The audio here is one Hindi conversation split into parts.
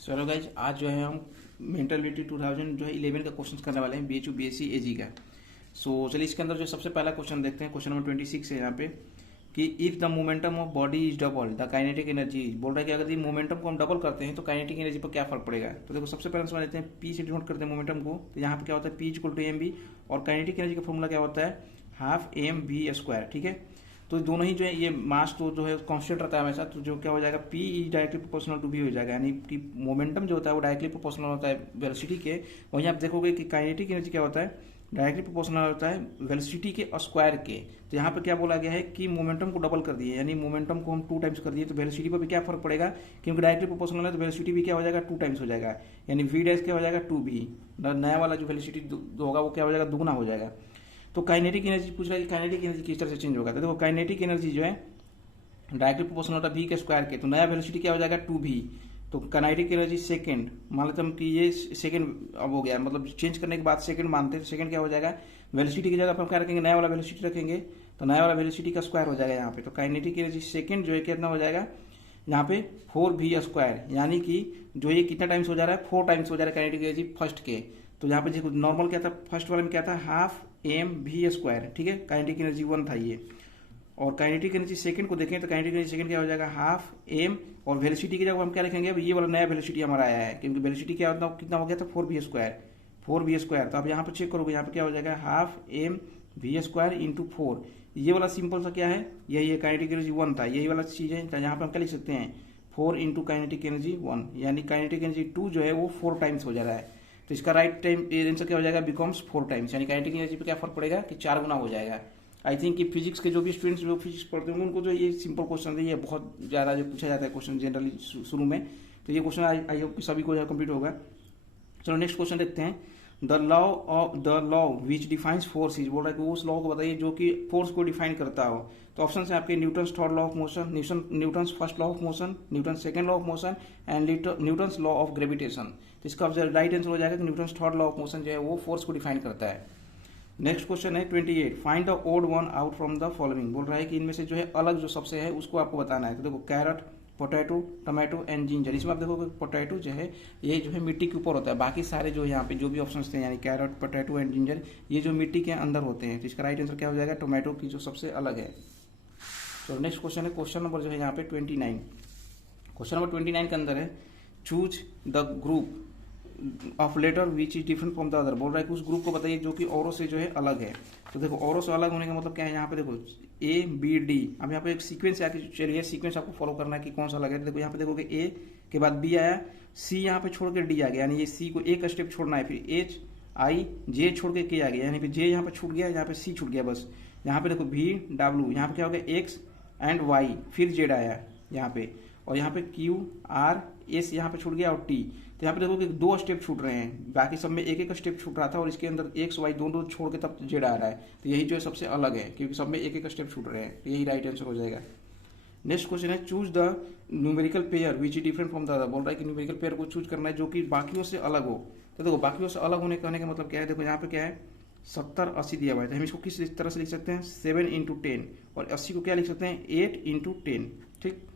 चलो गाइज, आज जो है हम मेंटलिटी 2000 जो है 11 का क्वेश्चन करने वाले हैं, BHU BSc AG का। चलिए इसके अंदर जो सबसे पहला क्वेश्चन देखते हैं। क्वेश्चन नंबर 26 है यहाँ पे कि if the momentum of body is double the kinetic energy. बोल रहा है कि अगर ये मोमेंटम को हम डबल करते हैं तो काइनेटिक एनर्जी पर क्या फर्क पड़ेगा। तो देखो सबसे पहले समझ लेते हैं, पी से डिनोट करते हैं मोमेंटम को। तो यहाँ पे क्या होता है, p equal to m b, और काइनेटिक एनर्जी का फॉर्मूला क्या होता है, हाफ एम बी स्क्वायर। ठीक है, तो दोनों ही जो है ये मास तो जो है कांस्टेंट रहता है हमेशा, तो जो क्या हो जाएगा, p is directly proportional to b हो जाएगा, यानी कि मोमेंटम जो होता है वो डायरेक्टली प्रोपोर्शनल होता है वेलोसिटी के। वहीं आप देखोगे कि काइनेटिक एनर्जी क्या होता है, डायरेक्टली प्रोपोर्शनल होता है वेलोसिटी के स्क्वायर के। तो यहाँ पे क्या बोला गया है कि मोमेंटम को डबल कर दिए, यानी मोमेंटम को हम 2 टाइम्स कर दिए, तो वेलोसिटी पर भी क्या फर्क पड़ेगा, क्योंकि डायरेक्टली प्रोपोर्शनल है तो वेलोसिटी भी क्या हो जाएगा, 2 टाइम्स हो जाएगा, यानी वी डैश क्या हो जाएगा 2b। नया वाला जो वेलोसिटी होगा वो क्या हो जाएगा, दुगना हो जाएगा। तो काइनेटिक एनर्जी पूछ रहा है कि काइनेटिक एनर्जी किस तरह से चेंज होगा। तो देखो काइनेटिक एनर्जी जो है डायरेक्टली प्रोपोर्शनल होता है v के स्क्वायर के, तो नया वेलोसिटी क्या हो जाएगा 2v। तो काइनेटिक एनर्जी सेकंड मान लेते हम कि ये सेकंड अब हो गया, मतलब चेंज करने के बाद सेकंड मानते हैं, तो सेकंड क्या हो जाएगा, वेलोसिटी की जगह पर हम क्या रखेंगे, नया वाला वेलोसिटी रखेंगे, तो नया वाला वेलोसिटी का स्क्वायर हो जाएगा यहाँ पे। तो काइनेटिक एनर्जी सेकंड जो है कितना हो जाएगा यहाँ पे 4v स्क्वायर, यानी कि जो ये कितना टाइम्स हो जा रहा है, 4 टाइम्स हो जा रहा है काइनेटिक एनर्जी फर्स्ट के। तो यहाँ पे देखो नॉर्मल क्या था, फर्स्ट वाले में क्या था, हाफ एम वी स्क्वायर। ठीक है, काइनेटिक एनर्जी 1 था ये, और काइनेटिक एनर्जी सेकंड को देखें तो काइनेटिक एनर्जी सेकंड क्या हो जाएगा, हाफ एम, और वेलोसिटी की जगह हम क्या लिखेंगे, अब ये वाला नया वेलोसिटी हमारा आया है, क्योंकि वेलोसिटी क्या होता कितना हो गया था, 4v स्क्वायर, 4v स्क्वायर। तो आप यहाँ पर चेक करोगे, यहाँ पे क्या हो जाएगा, half m v square into 4। ये वाला सिंपल सा क्या है, यही काइनेटिक एनर्जी 1 था, यही वाला चीज है। यहाँ पे हम क्या लिख सकते हैं, 4 इंटू काइनेटिक एनर्जी 1, यानी काइनेटिक एनर्जी 2 जो है वो 4 टाइम्स हो जा रहा है। तो इसका राइट टाइम आंसर क्या हो जाएगा, बिकम्स 4 टाइम्स, यानी काइनेटिक एनर्जी पे क्या फर्क पड़ेगा कि 4 गुना हो जाएगा। आई थिंक कि फिजिक्स के जो भी स्टूडेंट्स जो फिजिक्स पढ़ते होंगे उनको जो ये सिंपल क्वेश्चन है, ये बहुत ज़्यादा जो पूछा जाता है क्वेश्चन जनरली शुरू में, तो ये क्वेश्चन आई होप कि सभी को कंप्लीट होगा। चलो नेक्स्ट क्वेश्चन देखते हैं। The law which defines force is, बोल रहा है कि उस लॉ को बताइए जो कि फोर्स को डिफाइन करता हो। तो ऑप्शन है आपके Newton's third law of motion, Newton's first law of motion, Newton's second law of motion and Newton's law of gravitation. तो इसका राइट आंसर हो जाएगा कि Newton's third law of motion जो है वो फोर्स को डिफाइन करता है। नेक्स्ट क्वेश्चन है 28, find the odd one out from the following. बोल रहा है कि इनमें से जो है अलग जो सबसे है उसको आपको बताना है। तो देखो carrot, potato, tomato and ginger. इसमें आप देखोगे पोटैटो जो है ये जो है मिट्टी के ऊपर होता है, बाकी सारे जो यहाँ पे जो भी ऑप्शन थे यानी कैरेट, पोटैटो एंड जिंजर ये जो मिट्टी के अंदर होते हैं। तो इसका राइट आंसर क्या हो जाएगा, टोमेटो की जो सबसे अलग है। तो नेक्स्ट क्वेश्चन है, क्वेश्चन नंबर जो है यहाँ पे 29। क्वेश्चन नंबर 29 के अंदर है choose the group of letter which is different from the other. बोल रहा है कि उस ग्रुप को बताइए जो कि औरों से जो है अलग है। तो देखो औरों से अलग होने का मतलब क्या है, यहाँ पे देखो ए बी डी, अब यहाँ पे एक सीक्वेंस आके चलिए सीक्वेंस आपको फॉलो करना है कि कौन सा अलग है। देखो यहाँ पे देखोगे ए के बाद बी आया, सी यहाँ पे छोड़ के डी आ गया, यानी ये सी को एक स्टेप छोड़ना है, फिर एच आई जे छोड़ के के आ गया, यानी फिर जे यहाँ पे छूट गया, यहाँ पे सी छूट गया बस। यहाँ पे देखो वी डब्ल्यू, यहाँ पे क्या हो गया एक्स एंड वाई, फिर जेड आया यहाँ पे, और यहाँ पे क्यू आर एस यहाँ पे छूट गया, और टी। तो यहाँ पे देखो कि 2 स्टेप छूट रहे हैं, बाकी सब में एक एक स्टेप छूट रहा था, और इसके अंदर एक्स वाई दोनों छोड़ के तब जेड आ रहा है। तो यही जो है सबसे अलग है, क्योंकि सब में एक एक स्टेप छूट रहे हैं, तो यही राइट आंसर हो जाएगा। नेक्स्ट क्वेश्चन है choose the numerical pair which is different from the other. बोल रहा है कि न्यूमेरिकल पेयर को चूज करना है जो कि बाकियों से अलग हो। तो देखो बाकियों से अलग होने कहने का मतलब क्या है, देखो यहाँ पे क्या है 70 80 दिया हुआ है, तो हम इसको किस तरह से लिख सकते हैं, 7 इंटू 10, और 80 को क्या लिख सकते हैं 8 इंटू 10। ठीक,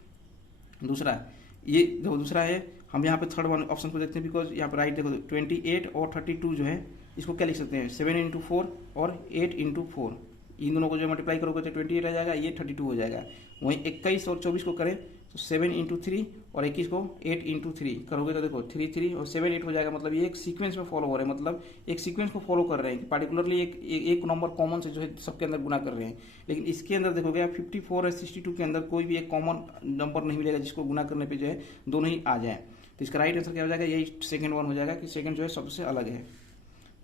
दूसरा ये देखो दूसरा है, हम यहाँ पे थर्ड वन ऑप्शन को देखते हैं, बिकॉज यहाँ पे राइट देखो 28 और 32 जो है इसको क्या लिख सकते हैं 7 इंटू 4 और 8 इंटू 4। इन दोनों को जो मल्टीप्लाई करोगे तो 28 आ जाएगा, ये 32 हो जाएगा। वहीं 21 और 24 को करें तो 7 इंटू 3 और 21 को 8 इंटू 3 करोगे तो देखो 3 3 और 7 8 हो जाएगा। मतलब ये एक सीक्वेंस में फॉलो हो रहे हैं, मतलब एक सीक्वेंस को फॉलो कर रहे हैं, पार्टिकुलरली एक नंबर कॉमन से जो है सबके अंदर गुना कर रहे हैं। लेकिन इसके अंदर देखोगे आप 54 और 62 के अंदर कोई भी एक कॉमन नंबर नहीं मिलेगा जिसको गुना करने पर जो है दोनों ही आ जाए। तो इसका राइट आंसर क्या हो जाएगा, यही सेकंड वन हो जाएगा कि सेकंड जो है सबसे अलग है।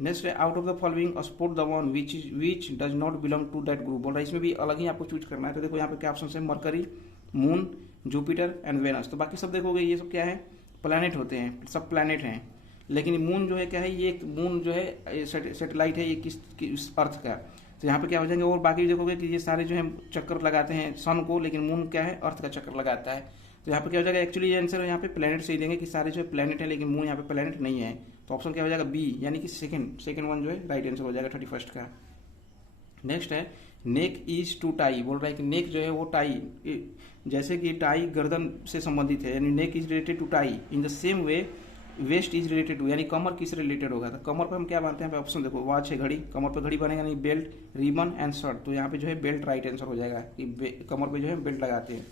नेक्स्ट है out of the following sport the one which does not belong to that group. बोल रहा है इसमें भी अलग ही आपको चूज करना है। तो देखो यहाँ पे क्या ऑप्शन है, Mercury, moon, Jupiter and Venus. तो बाकी सब देखोगे ये सब क्या है, प्लैनेट होते हैं, सब प्लैनेट हैं। लेकिन मून जो है क्या है, ये मून जो है सैटेलाइट है, ये किस अर्थ का। तो यहाँ पे क्या हो जाएंगे, और बाकी देखोगे कि ये सारे जो है चक्कर लगाते हैं सन को, लेकिन मून क्या है अर्थ का चक्कर लगाता है। तो यहाँ पे क्या हो जाएगा, एक्चुअली ये आंसर यहाँ पे प्लैनेट से ही देंगे कि सारे जो है प्लैनेट है, लेकिन मून यहाँ पे प्लैनेट नहीं है। तो ऑप्शन क्या हो जाएगा बी, यानी कि सेकंड वन जो है राइट आंसर हो जाएगा 31 का। नेक्स्ट है नेक इज टू टाई, बोल रहा है कि नेक जो है वो टाई, जैसे कि टाई गर्दन से संबंधित है, यानी neck is related to tie. In the same way waist is related to, यानी कमर किससे रिलेटेड होगा, तो कमर पर हम क्या मानते हैं, ऑप्शन देखो, वॉच है घड़ी, कमर पर घड़ी बनेगा नहीं, बेल्ट, रिबन एंड शर्ट, तो यहाँ पे जो है बेल्ट राइट आंसर हो जाएगा कि कमर पे जो है बेल्ट लगाते हैं।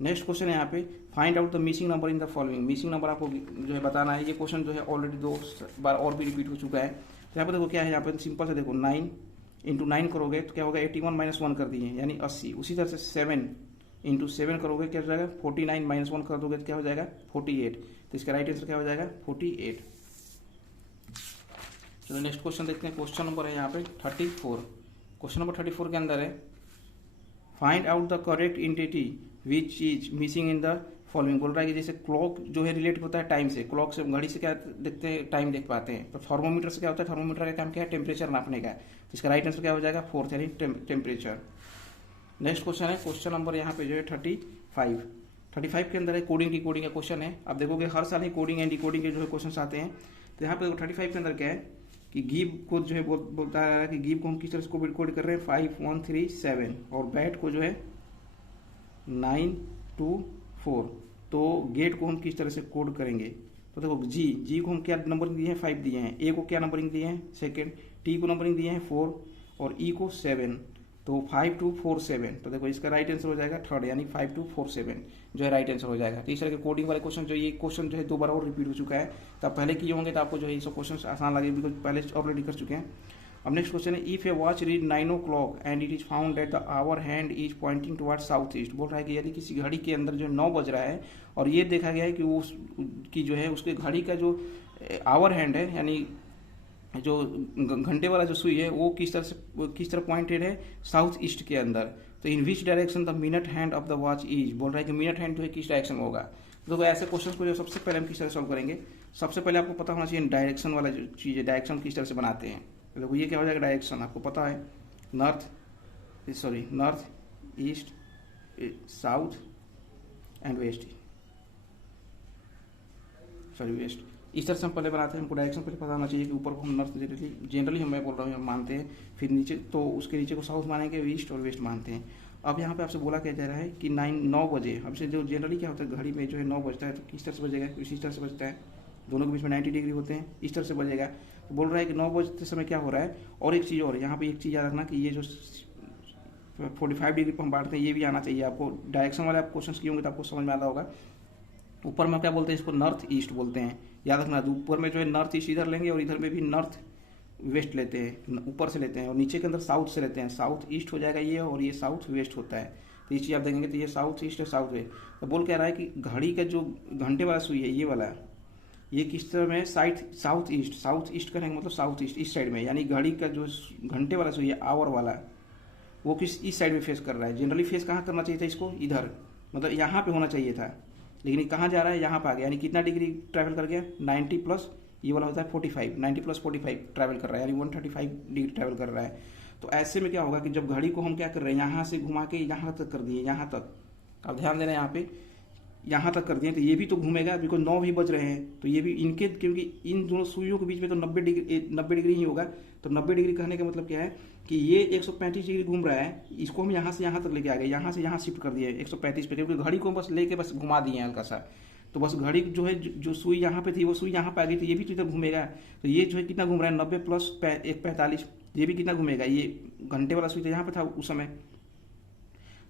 नेक्स्ट क्वेश्चन है यहाँ पे, find out the missing number in the following, missing number आपको जो है बताना है। ये क्वेश्चन जो है ऑलरेडी 2 बार और भी रिपीट हो चुका है। तो यहाँ पे देखो क्या है, यहाँ पे सिंपल से देखो 9 इंटू 9 करोगे तो क्या होगा, 81 माइनस 1 कर दिए यानी 80। उसी तरह से 7 इंटू 7 करोगे क्या हो जाएगा, 49 माइनस 1 कर दोगे तो क्या हो जाएगा, 48। तो इसका राइट आंसर क्या हो जाएगा, 48। चलो नेक्स्ट क्वेश्चन देखते हैं। क्वेश्चन नंबर है यहाँ पे 34। क्वेश्चन नंबर 34 के अंदर है, find out the correct entity which is missing in the following. बोल रहा है कि जैसे क्लॉक जो है रिलेट होता है टाइम से, क्लॉक से घड़ी से क्या देखते हैं, टाइम देख पाते हैं। तो थर्मोमीटर से क्या होता है, थर्मोमीटर का काम क्या है, टेम्परेचर नापने का। तो इसका राइट आंसर क्या हो जाएगा, 4th यानी टेम्परेचर। नेक्स्ट क्वेश्चन है, क्वेश्चन नंबर यहाँ पे जो है 35 के अंदर है कोडिंग डिकोडिंग का क्वेश्चन है। आप देखोगे हर साल ही कोडिंग एंड डिकोडिंग के जो है क्वेश्चन आते हैं। तो यहाँ पे 35 के अंदर क्या है कि गिव को जो है बोलता है कि गिव को हम किस तरह से कोड कर रहे हैं, 5 1 3 7, और बैट को जो है 9 2 4। तो गेट को हम किस तरह से कोड करेंगे, तो देखो जी को हम क्या नंबरिंग दिए हैं, 5 दिए हैं, ए को क्या नंबरिंग दिए हैं, सेकेंड, टी को नंबरिंग दिए हैं 4, और ई को 7। तो 5 2 4 7, तो देखो इसका राइट आंसर हो जाएगा 3rd यानी 5 2 4 7 जो है राइट आंसर हो जाएगा। तो इस तरह के कोडिंग वाले क्वेश्चन जो ये क्वेश्चन जो है 2 बार और रिपीट हो चुका है। तो आप पहले किए होंगे तो आपको जो है ये सब क्वेश्चन आसान लगे, बिकॉज पहले ऑलरेडी कर चुके हैं। अब नेक्स्ट क्वेश्चन है, if a watch read 9 o'clock and it is found that the hour hand is pointing toward south east. बोल रहा है कि यदि किसी घड़ी के अंदर जो 9 बज रहा है और ये देखा गया है कि वो की जो है उसके घड़ी का जो आवर हैंड है, यानी जो घंटे वाला जो सुई है वो किस तरह पॉइंटेड है, साउथ ईस्ट के अंदर। तो in which direction the minute hand of the watch is, बोल रहा है कि मिनट हैंड जो है किस डायरेक्शन में होगा। तो ऐसे क्वेश्चन को जो सबसे पहले हम किस तरह सॉल्व करेंगे, सबसे पहले आपको पता होना चाहिए डायरेक्शन वाला जो चीज़ है, डायरेक्शन किस तरह से बनाते हैं। तो देखो ये क्या हो जाएगा, डायरेक्शन आपको पता है, north east south and west, west. इस तरह से हम पहले बनाते हैं, हमको डायरेक्शन पहले पता होना चाहिए कि ऊपर को हम नॉर्थ जनरली मैं बोल रहा हूँ हम मानते हैं, फिर नीचे तो उसके नीचे को साउथ मानेंगे, ईस्ट और वेस्ट मानते हैं। अब यहाँ पे आपसे बोला क्या जा रहा है कि 9 बजे, हमसे जो जनरली क्या होता है घड़ी में जो है 9 बजता है, तो किस तरह से बजेगा, इसी तरह से बजता है, दोनों के बीच में 90 डिग्री होते हैं, इस तरह से बजेगा। तो बोल रहा है कि 9 बजते समय क्या हो रहा है। और एक चीज़ और, यहाँ पे एक चीज़ याद रखना कि ये जो 45 डिग्री पर हम बांटते हैं ये भी आना चाहिए आपको। डायरेक्शन वाले आप क्वेश्चन किए होंगे तो आपको समझ में आता होगा। ऊपर में क्या बोलते हैं, इसको नॉर्थ ईस्ट बोलते हैं, याद रखना। ऊपर में जो है नॉर्थ ईस्ट इधर लेंगे और इधर में भी नॉर्थ वेस्ट लेते हैं, ऊपर से लेते हैं, और नीचे के अंदर साउथ से लेते हैं। साउथ ईस्ट हो जाएगा ये, और ये साउथ वेस्ट होता है। तो ये चीज़ आप देखेंगे तो ये साउथ ईस्ट है, साउथ वेस्ट। तो बोल क्या रहा है कि घड़ी का जो घंटे वाला सुई है ये वाला, ये किस तरह में साइड साउथ ईस्ट करेंगे, मतलब साउथ ईस्ट इस साइड में, यानी घड़ी का जो घंटे वाला सुई है आवर वाला, वो किस इस साइड में फेस कर रहा है। जनरली फेस कहाँ करना चाहिए था इसको, इधर, मतलब यहाँ पे होना चाहिए था, लेकिन ये कहाँ जा रहा है, यहाँ पे आ गया। यानी कितना डिग्री ट्रैवल कर गया, 90 प्लस ये वाला होता है 45, 90 प्लस 45 ट्रैवल कर रहा है, यानी 135 डिग्री ट्रैवल कर रहा है। तो ऐसे में क्या होगा कि जब घड़ी को हम क्या कर रहे हैं, यहाँ से घुमा के यहाँ तक कर दिए, यहाँ तक, अब ध्यान देना यहाँ पे, यहाँ तक कर दिए, तो ये भी तो घूमेगा, बिकॉज 9 भी बज रहे हैं, तो ये भी इनके, क्योंकि इन दोनों सुइयों के बीच में तो 90 डिग्री ही होगा। तो 90 डिग्री कहने का मतलब क्या है कि ये 135 डिग्री घूम रहा है, इसको हम यहाँ से यहाँ तक लेके आ गए, यहाँ से यहाँ शिफ्ट कर दिए 135 पे, क्योंकि घड़ी को बस लेके बस घुमा दिए हैं हल्का सा। तो बस घड़ी जो है जो सुई यहाँ पे थी वो सुई यहाँ पे आ गई, तो ये भी तो इधर घूमेगा। तो ये जो है कितना घूम रहा है, 90 प्लस 45, ये भी कितना घूमेगा, ये घंटे वाला सुई तो यहाँ पे था उस समय,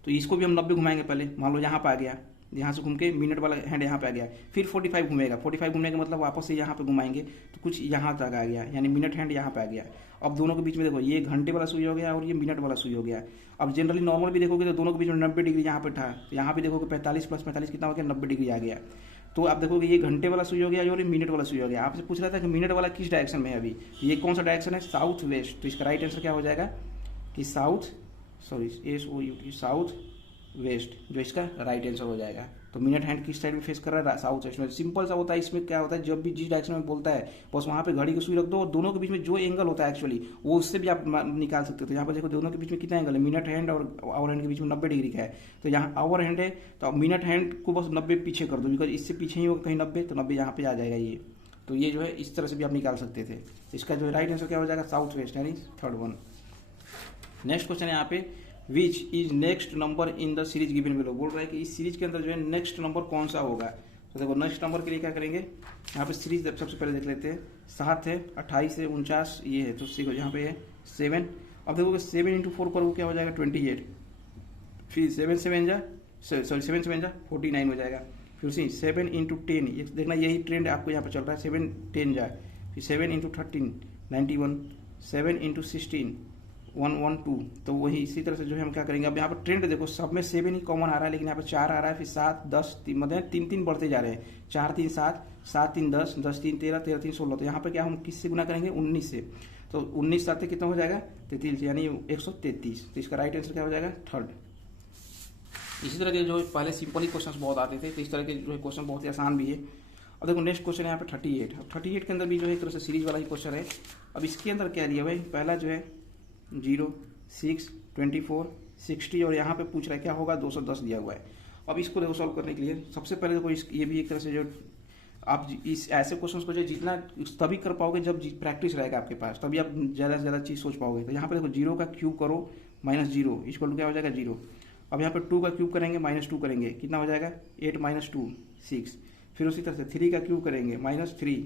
तो इसको भी हम 90 घुमाएंगे पहले। मान लो यहाँ पे आ गया, यहाँ से घूम के मिनट वाला हैंड यहाँ पे आ गया, फिर 45 घूमेगा, 45 घूमने का मतलब वापस से यहाँ पे घुमाएंगे तो कुछ यहाँ तक आ गया, यानी मिनट हैंड यहाँ पे आ गया। अब दोनों के बीच में देखो ये घंटे वाला सुई हो गया और ये मिनट वाला सुई हो गया। अब जनरली नॉर्मल भी देखोगे तो दोनों के बीच में 90 डिग्री यहाँ पे था, तो यहाँ भी देखोगे 45 प्लस 45 कितना हो गया, 90 डिग्री आ गया। तो आप देखोगे ये घंटे वाला सुई हो गया और ये मिनट वाला सुई हो गया। आपसे पूछ रहा था कि मिनट वाला किस डायरेक्शन में है, अभी ये कौन सा डायरेक्शन है, साउथ वेस्ट। तो इसका राइट आंसर क्या हो जाएगा कि साउथ वेस्ट, जो इसका राइट आंसर हो जाएगा। तो मिनट हैंड किस साइड में फेस कर रहा है, साउथ वेस्ट में। सिंपल सा होता है, इसमें क्या होता है जब भी जिस डायरेक्शन में बोलता है बस वहाँ पे घड़ी की सुई रख दो, और दोनों के बीच में जो एंगल होता है एक्चुअली वो उससे भी आप निकाल सकते हो। तो यहाँ पर देखो दोनों के बीच में कितना एंगल है, मिनट हैंड और आवर हैंड के बीच में 90 डिग्री का है। तो यहाँ आवर हैंड है तो मिनट हैंड को बस 90 पीछे कर दो, बिकॉज इससे पीछे ही होगा कहीं 90, तो 90 यहाँ पे आ जाएगा ये। तो ये जो है इस तरह से भी आप निकाल सकते थे। इसका जो राइट आंसर क्या हो जाएगा, साउथ वेस्ट, यानी 3rd वन। नेक्स्ट क्वेश्चन है यहाँ पे, which is next number in the series given below. बोल रहा है कि इस सीरीज के अंदर जो है नेक्स्ट नंबर कौन सा होगा। तो देखो नेक्स्ट नंबर के लिए क्या करेंगे, यहाँ पे सीरीज सबसे पहले देख लेते हैं। 7 है, 28 है, 49 ये है, तो सीखो यहाँ पे है 7। अब देखो 7 इंटू 4 करोगे क्या हो जाएगा 28, फिर 7 7 जा 49 हो जाएगा। फिर उसी 7 इंटू 10, ये देखना यही ट्रेंड आपको यहाँ पे चल रहा है, 7 10 जाए, फिर 7 इंटू 13 91, 7 इंटू 16 112। तो वही इसी तरह से जो है हम क्या करेंगे, अब यहाँ पर ट्रेंड देखो सब में 7 ही कॉमन आ रहा है, लेकिन यहाँ पे 4 आ रहा है, फिर 7 10 मतलब 3 बढ़ते जा रहे हैं, 4 3 7, 7 3 10, 10 3 13, 13 3 16। तो यहाँ पे क्या हम किससे गुना करेंगे 19 से, तो 19 7 कितना हो जाएगा 33, यानी 133। तो इसका राइट आंसर क्या हो जाएगा थर्ड। इसी तरह के जो पहले सिंपल ही क्वेश्चन बहुत आते थे, तो इस तरह के जो है क्वेश्चन बहुत ही आसान भी है। अब देखो नेक्स्ट क्वेश्चन है यहाँ पे 38। अब 38 के अंदर भी जो है एक तरह से सीरीज वाला ही क्वेश्चन है। अब इसके अंदर क्या दिया हुआ है, पहला जो है 0 6 24 60, और यहाँ पे पूछ रहा है क्या होगा 210 दिया हुआ है। अब इसको देखो सॉल्व करने के लिए सबसे पहले देखो ये भी एक तरह से जो आप इस ऐसे क्वेश्चन को जो जितना तभी कर पाओगे जब प्रैक्टिस रहेगा आपके पास, तभी आप ज़्यादा से ज़्यादा चीज़ सोच पाओगे। तो यहाँ पे देखो 0 का क्यूब करो -0 इक्वल टू क्या हो जाएगा 0। अब यहाँ पे 2 का क्यूब करेंगे -2 करेंगे, कितना हो जाएगा 8 - 2 6। फिर उसी तरह से 3 का क्यूब करेंगे -3,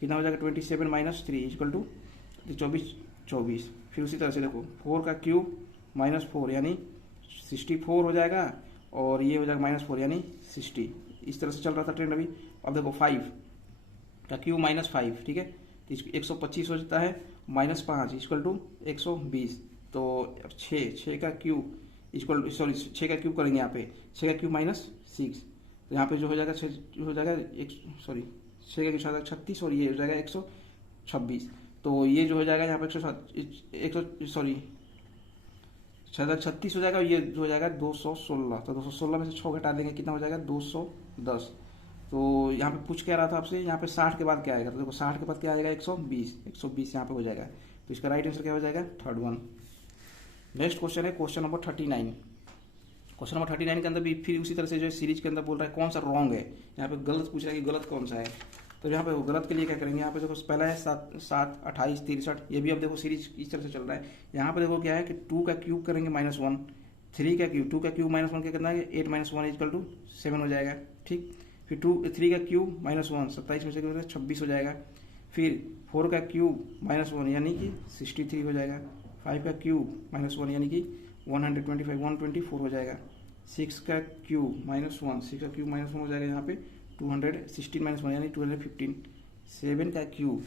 कितना हो जाएगा 27 - 3 इक्वल टू 24। फिर उसी तरह से देखो 4 का क्यूब -4 यानी 64 हो जाएगा, और ये हो जाएगा -4 यानी 60। इस तरह से चल रहा था ट्रेंड अभी। अब देखो 5 का क्यूब -5, ठीक है, तो 125 हो जाता है, -5 इक्वल टू 120। तो 6 का क्यूब इक्वल 6 का क्यूब करेंगे यहाँ पे, 6 का क्यूब -6, तो यहाँ पे जो हो जाएगा 6 हो जाएगा 6 का क्यूब 36, और ये हो जाएगा 126। तो ये जो हो जाएगा यहाँ पे 36 हो जाएगा, ये जो हो जाएगा 216। तो 216 में से 6 घटा देंगे, कितना हो जाएगा 210। तो यहाँ पे पूछ क्या रहा था आपसे, यहाँ पे 60 के बाद क्या आएगा, तो देखो 60 के बाद क्या आएगा 120 यहाँ पे हो जाएगा। तो इसका राइट आंसर क्या हो जाएगा थर्ड वन। नेक्स्ट क्वेश्चन है क्वेश्चन नंबर 39। क्वेश्चन नंबर 39 के अंदर भी फिर उसी तरह से जो है सीरीज के अंदर बोल रहा है कौन सा रॉन्ग है। यहाँ पे गलत पूछ रहा है कि गलत कौन सा है। तो यहाँ पे गलत के लिए क्या करेंगे, यहाँ पे देखो पहला है 7 28 63, ये भी अब देखो सीरीज इस तरह से चल रहा है। यहाँ पे देखो क्या है कि 2 का क्यूब करेंगे -1, 3 का क्यूब 2 का क्यूब -1 क्या करना है 8 - 1 इक्वल टू 7 हो जाएगा, ठीक। फिर 3 का क्यूब -1 27 में से 26 हो जाएगा। फिर 4 का क्यूब -1 यानी कि 63 हो जाएगा। 5 का क्यूब -1 यानी कि 124 हो जाएगा। 6 का क्यूब -1 हो जाएगा यहाँ पे 216 - 1 यानी 215। 7 का क्यूब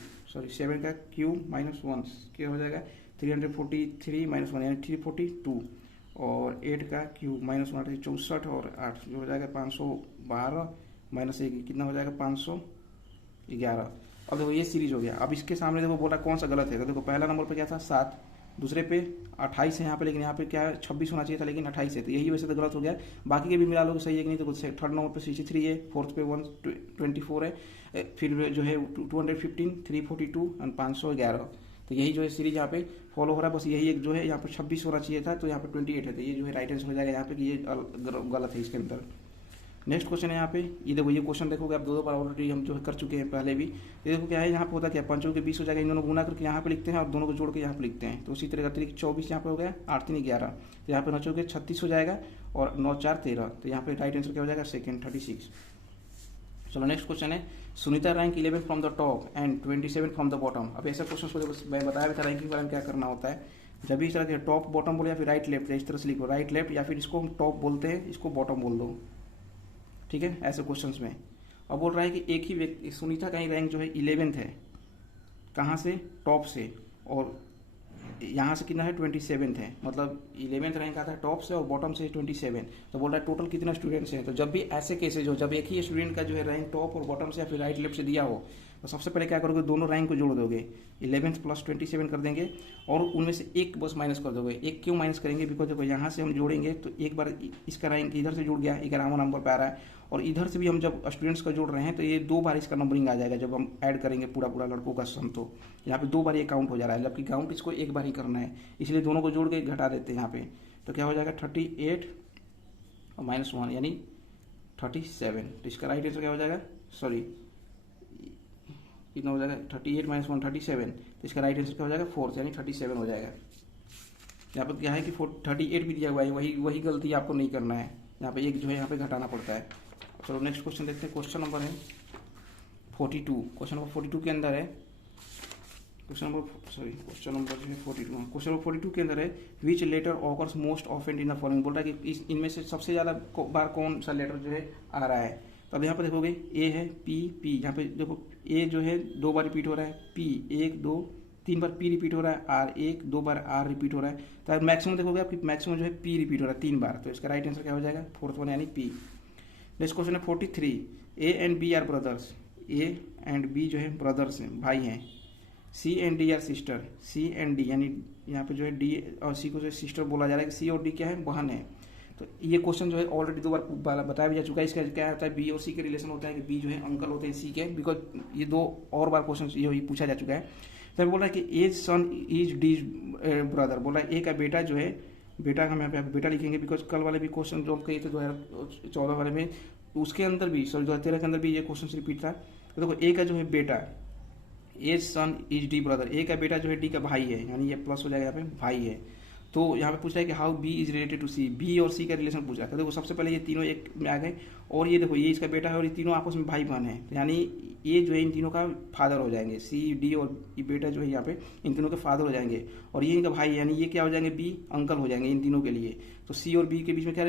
-1 क्या हो जाएगा 343 - 1 यानी 342। और 8 का क्यूब -1 64, और 8 जो हो जाएगा 512 -1 कितना हो जाएगा 511। अब देखो ये सीरीज हो गया। अब इसके सामने देखो बोला कौन सा गलत है, तो देखो पहला नंबर पे क्या था 7, दूसरे पे 28 है यहाँ पे, लेकिन यहाँ पे क्या है 26 होना चाहिए था, लेकिन 28 है, तो यही वैसे तो गलत हो गया। बाकी के भी मिला लो सही है कि नहीं, तो थर्ड नंबर पे 63 है, फोर्थ पे 124 है, फिर जो है 215 342 और 511। तो यही जो है सीरीज यहाँ पे फॉलो हो रहा है। बस यही एक जो है यहाँ पे 26 होना चाहिए था, तो यहाँ पे 28 है, तो ये जो है राइट आंसर हो जाएगा यहाँ पे कि ये गलत है इसके अंदर। नेक्स्ट क्वेश्चन है यहाँ पे, ये देखो ये क्वेश्चन देखोगे आप 2 बार ऑलरेडी हम जो है कर चुके हैं पहले भी। ये देखो क्या है यहाँ पे होता क्या 5 के 20 हो जाएगा, इन दोनों गुना करके यहाँ पे लिखते हैं और दोनों को जोड़ के यहाँ पे लिखते हैं। तो उसी तरह का 24 यहाँ पे हो गया, 8 3 11, तो यहाँ पे 9 के 36 हो जाएगा, और 9 4 13। तो यहाँ पे राइट आंसर क्या हो जाएगा सेकेंड 36। चलो नेक्स्ट क्वेश्चन है, Sunita rank 11 from the top and 27 from the bottom. अब ऐसा क्वेश्चन को देखो मैं बताया भी था रैंकिंग के बारे में क्या करना होता है। जब भी इस तरह के टॉप बॉटम बोले या फिर राइट लेफ्ट, इस तरह से लिखो राइट लेफ्ट, या फिर इसको हम टॉप बोलते हैं, इसको बॉटम बोल दो, ठीक है, ऐसे क्वेश्चंस में। अब बोल रहा है कि एक ही व्यक्ति सुनीता का ही रैंक जो है 11th है, कहाँ से टॉप से, और यहाँ से कितना है 27th है, मतलब 11th रैंक आता है टॉप से और बॉटम से 27। तो बोल रहा है टोटल कितना स्टूडेंट्स हैं। तो जब भी ऐसे केसेज हो, जब एक ही स्टूडेंट का जो है रैंक टॉप और बॉटम से या फिर राइट लेफ्ट से दिया हो, तो सबसे पहले क्या करोगे दोनों रैंक को जोड़ दोगे, 11th + 27 कर देंगे, और उनमें से एक बस माइनस कर दोगे। एक क्यों माइनस करेंगे, बिकॉज देखो यहाँ से हम जोड़ेंगे तो एक बार इसका रैंक इधर से जुड़ गया, 11वां नंबर पे आ रहा है, और इधर से भी हम जब स्टूडेंट्स का जोड़ रहे हैं तो ये 2 बार इसका नंबरिंग आ जाएगा जब हम ऐड करेंगे पूरा लड़कों का सम। तो यहाँ पे 2 बार ये काउंट हो जा रहा है, जबकि काउंट इसको एक बार ही करना है, इसलिए दोनों को जोड़ के घटा देते हैं यहाँ पे। तो क्या हो जाएगा 38 और -1 यानी 37। तो इसका राइट आंसर क्या हो जाएगा, सॉरी कितना हो जाएगा 38 - 1 37। तो इसका राइट आंसर क्या हो जाएगा 4 यानी 37 हो जाएगा। यहाँ पर क्या है कि 38 भी दिया हुआ है, वही वही गलती आपको नहीं करना है, यहाँ पे एक जो है यहाँ पे घटाना पड़ता है। चलो नेक्स्ट क्वेश्चन देखते हैं। क्वेश्चन नंबर है 42। क्वेश्चन नंबर 42 के अंदर है, क्वेश्चन नंबर जो है 42, क्वेश्चन नंबर 42 के अंदर है विच लेटर ऑकर्स मोस्ट ऑफेंड इन द फॉलोइंग। बोल रहा है कि इनमें से सबसे ज़्यादा बार कौन सा लेटर जो है आ रहा है। तो अब यहाँ पर देखोगे ए है, पी, यहाँ पे देखो ए जो है 2 बार रिपीट हो रहा है, पी 1 2 3 बार पी रिपीट हो रहा है, आर 1 2 बार आर रिपीट हो रहा है। तो मैक्सिमम देखोगे आपकी मैक्सिमम जो है पी रिपीट हो रहा है 3 बार। तो इसका राइट आंसर क्या हो जाएगा, 4th वन यानी पी। नेक्स्ट क्वेश्चन है 43। A and B are brothers. A and B जो है ब्रदर्स हैं, भाई हैं। C and D are sister. C and D यानी यहाँ पे जो है डी और सी को जो सिस्टर बोला जा रहा है कि सी और डी क्या है, बहन है। तो ये क्वेश्चन जो है ऑलरेडी 2 बार बताया भी जा चुका है। इसका क्या होता है, बी और सी के रिलेशन होता है कि बी जो है अंकल होते हैं सी के, बिकॉज ये 2 और बार क्वेश्चन ये पूछा जा चुका है। तो बोल रहा है कि A's son is D brother. बोल रहा है ए का बेटा जो है, बेटा हम यहाँ पे बेटा लिखेंगे बिकॉज कल वाले भी क्वेश्चन जो हम कहे थे 2014 वाले में, उसके अंदर भी 2013 के अंदर भी ये क्वेश्चन रिपीट था। तो देखो ए का जो है बेटा, A's son is D brother, A का बेटा जो है डी का भाई है, यानी ये प्लस हो जाएगा यहाँ पे भाई है। तो यहाँ पे पूछ रहा है कि how B is related to C, B और सी का रिलेशन पूछा था। देखो सबसे पहले ये तीनों एक में आ गए, और ये देखो ये इसका बेटा है और ये तीनों आपस में भाई बहन है, यानी ये जो है इन तीनों का फादर हो जाएंगे। सी डी और ये बेटा जो है यहाँ पे इन तीनों के फादर हो जाएंगे, और ये इनका भाई यानी ये क्या हो जाएंगे, बी अंकल हो जाएंगे इन तीनों के लिए। तो सी और बी के बीच में क्या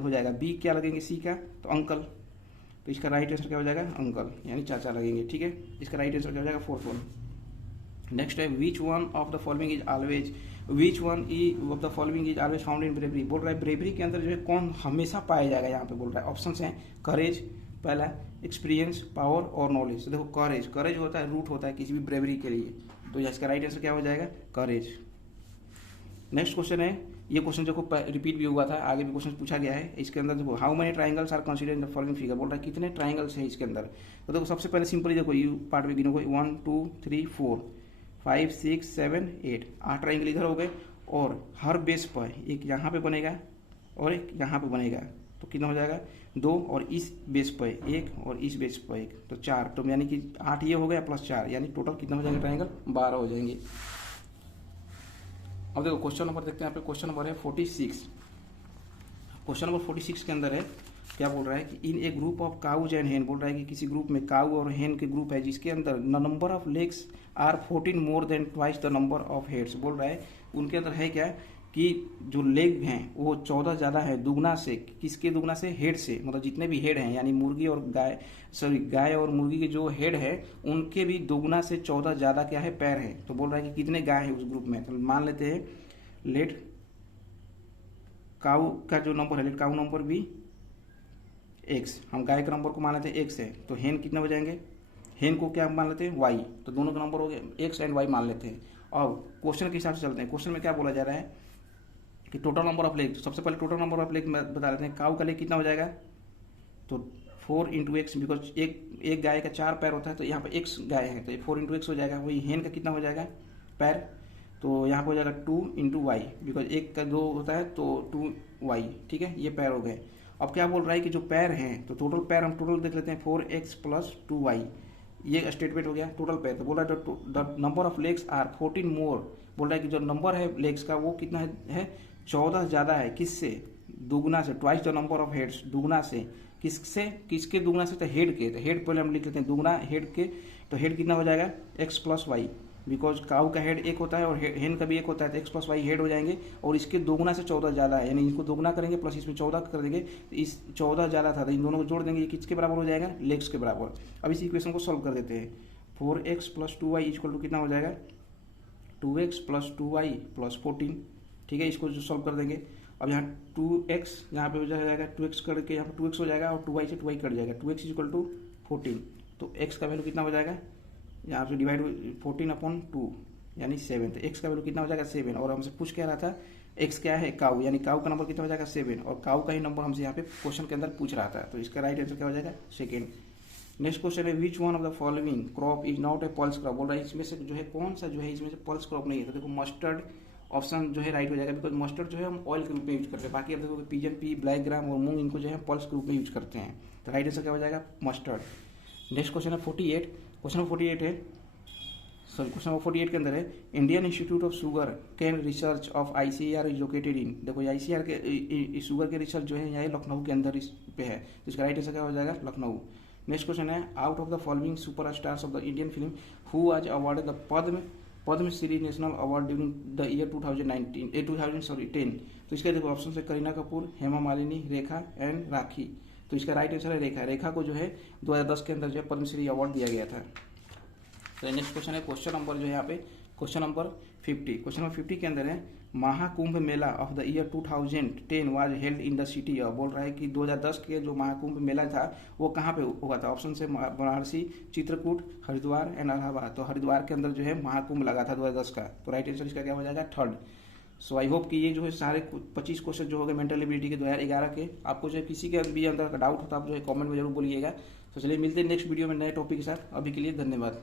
हो जाएगा, बी क्या लगेंगे सी का, तो अंकल। तो इसका राइट आंसर क्या हो जाएगा, अंकल यानी चाचा लगेंगे। ठीक है, इसका राइट आंसर क्या हो जाएगा, 4th वन। नेक्स्ट है which one of the following is always, which one of the following is always found in bravery. बोल रहा है ब्रेवरी के अंदर जो है कौन हमेशा पाया जाएगा। यहाँ पे बोल रहा है ऑप्शन हैं करेज पहला, एक्सपीरियंस, पावर और नॉलेज। तो देखो करेज, करेज होता है रूट होता है किसी भी ब्रेवरी के लिए, तो इसका राइट आंसर क्या हो जाएगा, करेज। नेक्स्ट क्वेश्चन है, ये क्वेश्चन देखो रिपीट भी हुआ था, आगे भी क्वेश्चन पूछा गया है। इसके अंदर देखो how many triangles are consider in the following figure. बोल रहा है कितने ट्राइंगल्स हैं इसके अंदर। तो देखो सबसे पहले सिंपली देखो यू पार्ट में गिनोगे 1 2 3 4 5 6 7 8, 8 ट्राइंगल इधर हो गए, और हर बेस पर एक यहाँ पे बनेगा और एक यहाँ पे बनेगा। तो कितना हो जाएगा, 2, और इस बेस पर 1 और इस बेस पर 1, तो 4। तो यानी कि 8 ये हो गया प्लस 4, यानी टोटल कितना हो जाएंगे ट्राइंगल, 12 हो जाएंगे। अब देखो क्वेश्चन नंबर देखते हैं यहाँ पे। क्वेश्चन नंबर है 46। क्वेश्चन नंबर 46 के अंदर है क्या बोल रहा है कि इन ए ग्रुप ऑफ काउज एंड हेन। बोल रहा है कि किसी ग्रुप में काउ और हेन के ग्रुप है जिसके अंदर number of legs are 14 more than twice the number of heads. बोल रहा है उनके अंदर है क्या कि जो लेग हैं वो 14 ज़्यादा है, दुगना से, किसके दुगना से, हेड से, मतलब जितने भी हेड हैं यानी मुर्गी और गाय और मुर्गी के जो हेड है उनके भी दुगना से 14 ज़्यादा क्या है, पैर है। तो बोल रहा है कि कितने गाय है उस ग्रुप में। तो मान लेते हैं लेट काऊ का जो नंबर है, लेट काऊ नंबर भी x, हम गाय के नंबर को मान लेते हैं x है, तो हेन कितने हो जाएंगे, हेन को क्या मान लेते हैं y, तो दोनों का नंबर हो गया x एंड y मान लेते हैं। अब क्वेश्चन के हिसाब से चलते हैं। क्वेश्चन में क्या बोला जा रहा है कि टोटल नंबर ऑफ लेग, सबसे पहले टोटल नंबर ऑफ लेग बता देते हैं। काऊ का लेग कितना हो जाएगा, तो 4 × x, बिकॉज एक गाय का 4 पैर होता है, तो यहाँ पर x गाय है तो 4 × x हो जाएगा। वही हेन का कितना हो जाएगा पैर, तो यहाँ पर हो जाएगा 2 × y, बिकॉज एक का 2 होता है तो 2y। ठीक है, ये पैर हो गए। अब क्या बोल रहा है कि जो पैर हैं, तो टोटल पैर हम टोटल देख लेते हैं 4x + 2y, ये स्टेटमेंट हो गया टोटल पैर। तो बोल रहा है the number of legs are 14 more. बोल रहा है कि जो नंबर है लेग्स का वो कितना है 14 ज़्यादा है, किससे, दुगना से, twice the number of heads, दुगना से, किससे, किसके दुगना से, तो हेड के। तो हेड पहले हम लिख लेते हैं दुगना हेड के, तो हेड कितना हो जाएगा x + y, बिकॉज काऊ का हेड 1 होता है और हेन का भी 1 होता है, तो x + y हेड हो जाएंगे, और इसके दोगुना से 14 ज़्यादा है, यानी इनको दोगुना करेंगे प्लस इसमें 14 कर देंगे, तो इस 14 ज़्यादा था तो इन दोनों को जोड़ देंगे, ये किसके बराबर हो जाएगा, लेग्स के बराबर। अब इस इक्वेशन को सॉल्व कर देते हैं। 4x + 2y = कितना हो जाएगा, 2x + 2y + 14। ठीक है, इसको जो सॉल्व कर देंगे। अब यहाँ 2x यहाँ पे हो जाएगा, 2x करके यहाँ पे 2x हो जाएगा, और 2y से 2y कट जाएगा, 2x = 14। तो x का वैल्यू कितना हो जाएगा, यहाँ पे डिवाइड 14/2 यानी 7, तो x का वैल्यू कितना हो जाएगा 7। और हमसे पूछ क्या रहा था, x क्या है, काऊ, यानी काऊ का नंबर कितना हो जाएगा 7, और काऊ का ही नंबर हमसे यहाँ पे क्वेश्चन के अंदर पूछ रहा था, तो इसका राइट आंसर क्या हो जाएगा, सेकेंड। नेक्स्ट क्वेश्चन है which one of the following crop is not a pulse crop. बोल रहा है इसमें से जो है कौन सा जो है इसमें से पल्स क्रॉप नहीं है। तो देखो मस्टर्ड ऑप्शन जो है राइट हो जाएगा, बिकॉज मस्टर्ड जो है हम ऑयल के रूप में यूज करते हैं। बाकी अब देखो पिजन पी, ब्लैक ग्राम और मूंग, इनको जो है पल्स के रूप में यूज करते हैं, तो राइट आंसर क्या हो जाएगा, मस्टर्ड। नेक्स्ट क्वेश्चन है 48। क्वेश्चन 48 है सॉरी क्वेश्चन नंबर 48 के अंदर है Indian institute of sugar cane research of ICR is located in. देखो आईसीआर के शुगर के रिसर्च जो है यहाँ लखनऊ के अंदर इस पे है, तो इसका राइट आंसर क्या हो जाएगा लखनऊ। नेक्स्ट क्वेश्चन है out of the following super stars of the Indian film who was awarded the Padmashri national award during the year 2010। तो इसका देखो ऑप्शन है करीना कपूर, हेमा मालिनी, रेखा एंड राखी। तो इसका राइट आंसर है रेखा। रेखा को जो है 2010 के अंदर जो है पद्मश्री अवार्ड दिया गया था। तो नेक्स्ट क्वेश्चन है क्वेश्चन नंबर जो है यहाँ पे क्वेश्चन नंबर 50। क्वेश्चन नंबर 50 के अंदर है Mahakumbh mela of the year 2010 was held in the city of. बोल रहा है कि 2010 के जो महाकुंभ मेला था वो कहाँ पे हुआ था। ऑप्शन से वाराणसी, चित्रकूट, हरिद्वार एंड इलाहाबाद। तो हरिद्वार के अंदर जो है महाकुंभ लगा था 2010 का। तो राइट आंसर इसका क्या हो जाएगा थर्ड। सो आई होप कि ये जो है सारे 25 क्वेश्चन जो हो गए मेंटल एबिलिटी के 2011 के, आपको जो है किसी के भी अंदर का डाउट होता है आप जो है कमेंट में जरूर बोलिएगा। तो चलिए मिलते हैं नेक्स्ट वीडियो में नए टॉपिक के साथ। अभी के लिए धन्यवाद।